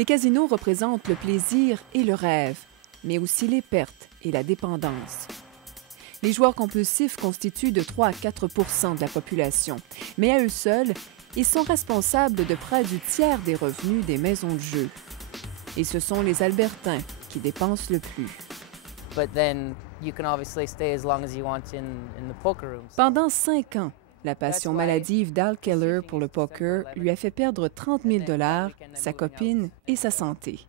Les casinos représentent le plaisir et le rêve, mais aussi les pertes et la dépendance. Les joueurs compulsifs constituent de 3 à 4 % de la population, mais à eux seuls, ils sont responsables de près du tiers des revenus des maisons de jeu. Et ce sont les Albertains qui dépensent le plus. Pendant 5 ans, la passion maladive d'Al Keller pour le poker lui a fait perdre 30 000 $, sa copine et sa santé.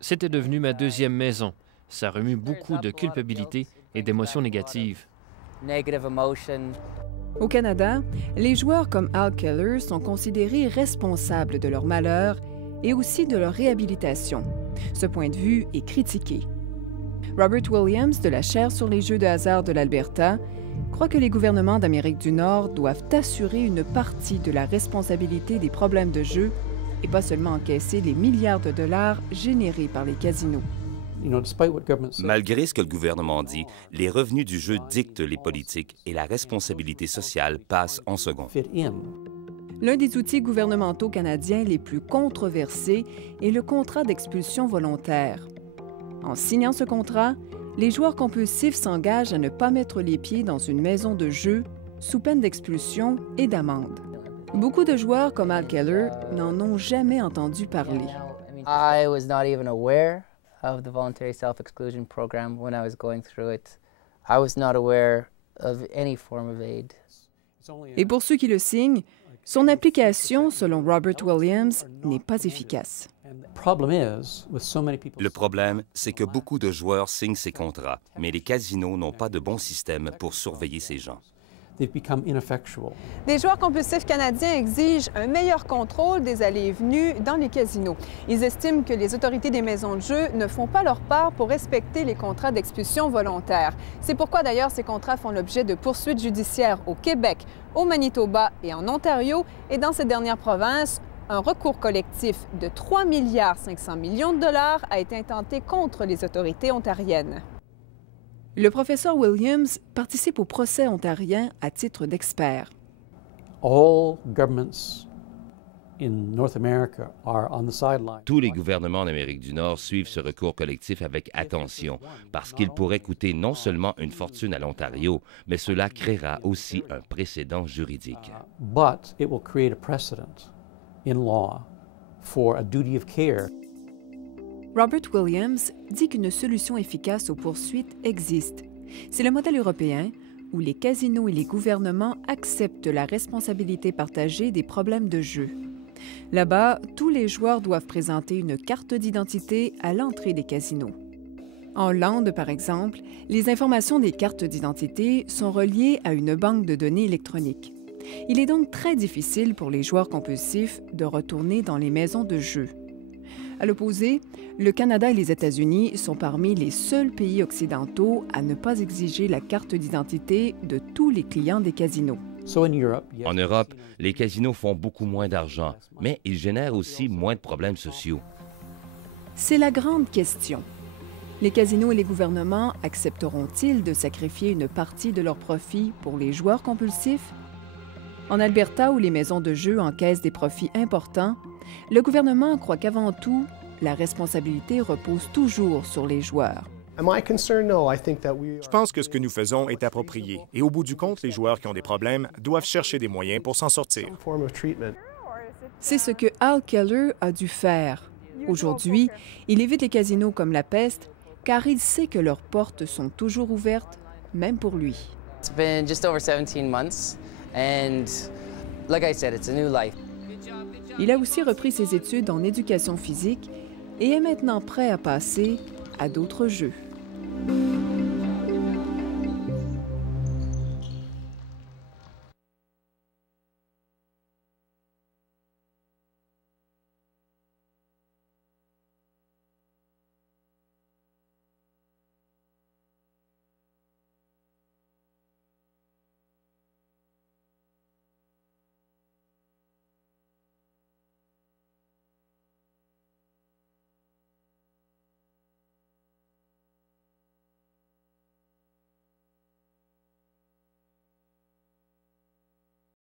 C'était devenu ma deuxième maison. Ça remue beaucoup de culpabilité et d'émotions négatives. Au Canada, les joueurs comme Al Keller sont considérés responsables de leur malheur et aussi de leur réhabilitation. Ce point de vue est critiqué. Robert Williams, de la chaire sur les jeux de hasard de l'Alberta, croit que les gouvernements d'Amérique du Nord doivent assurer une partie de la responsabilité des problèmes de jeu et pas seulement encaisser les milliards de dollars générés par les casinos. Malgré ce que le gouvernement dit, les revenus du jeu dictent les politiques et la responsabilité sociale passe en second. L'un des outils gouvernementaux canadiens les plus controversés est le contrat d'expulsion volontaire. En signant ce contrat, les joueurs compulsifs s'engagent à ne pas mettre les pieds dans une maison de jeu sous peine d'expulsion et d'amende. Beaucoup de joueurs comme Al Keller n'en ont jamais entendu parler. Of the voluntary self-exclusion program when I was going through it. I was not aware of any form of aid. Et pour ceux qui le signent, son application, selon Robert Williams, n'est pas efficace. Le problème, c'est que beaucoup de joueurs signent ces contrats, mais les casinos n'ont pas de bon système pour surveiller ces gens. Des joueurs compulsifs canadiens exigent un meilleur contrôle des allées et venues dans les casinos. Ils estiment que les autorités des maisons de jeu ne font pas leur part pour respecter les contrats d'expulsion volontaire. C'est pourquoi d'ailleurs ces contrats font l'objet de poursuites judiciaires au Québec, au Manitoba et en Ontario. Et dans ces dernières provinces, un recours collectif de 3,5 milliards de dollars a été intenté contre les autorités ontariennes. Le professeur Williams participe au procès ontarien à titre d'expert. Tous les gouvernements d'Amérique du Nord suivent ce recours collectif avec attention parce qu'il pourrait coûter non seulement une fortune à l'Ontario, mais cela créera aussi un précédent juridique. Robert Williams dit qu'une solution efficace aux poursuites existe. C'est le modèle européen où les casinos et les gouvernements acceptent la responsabilité partagée des problèmes de jeu. Là-bas, tous les joueurs doivent présenter une carte d'identité à l'entrée des casinos. En Hollande, par exemple, les informations des cartes d'identité sont reliées à une banque de données électronique. Il est donc très difficile pour les joueurs compulsifs de retourner dans les maisons de jeu. À l'opposé, le Canada et les États-Unis sont parmi les seuls pays occidentaux à ne pas exiger la carte d'identité de tous les clients des casinos. En Europe, les casinos font beaucoup moins d'argent, mais ils génèrent aussi moins de problèmes sociaux. C'est la grande question. Les casinos et les gouvernements accepteront-ils de sacrifier une partie de leurs profits pour les joueurs compulsifs? En Alberta, où les maisons de jeu encaissent des profits importants, le gouvernement croit qu'avant tout, la responsabilité repose toujours sur les joueurs. Je pense que ce que nous faisons est approprié et au bout du compte, les joueurs qui ont des problèmes doivent chercher des moyens pour s'en sortir. C'est ce que Al Keller a dû faire. Aujourd'hui, il évite les casinos comme la peste car il sait que leurs portes sont toujours ouvertes, même pour lui. It's been just over 17 months and like I said, it's a new life. Il a aussi repris ses études en éducation physique et est maintenant prêt à passer à d'autres jeux.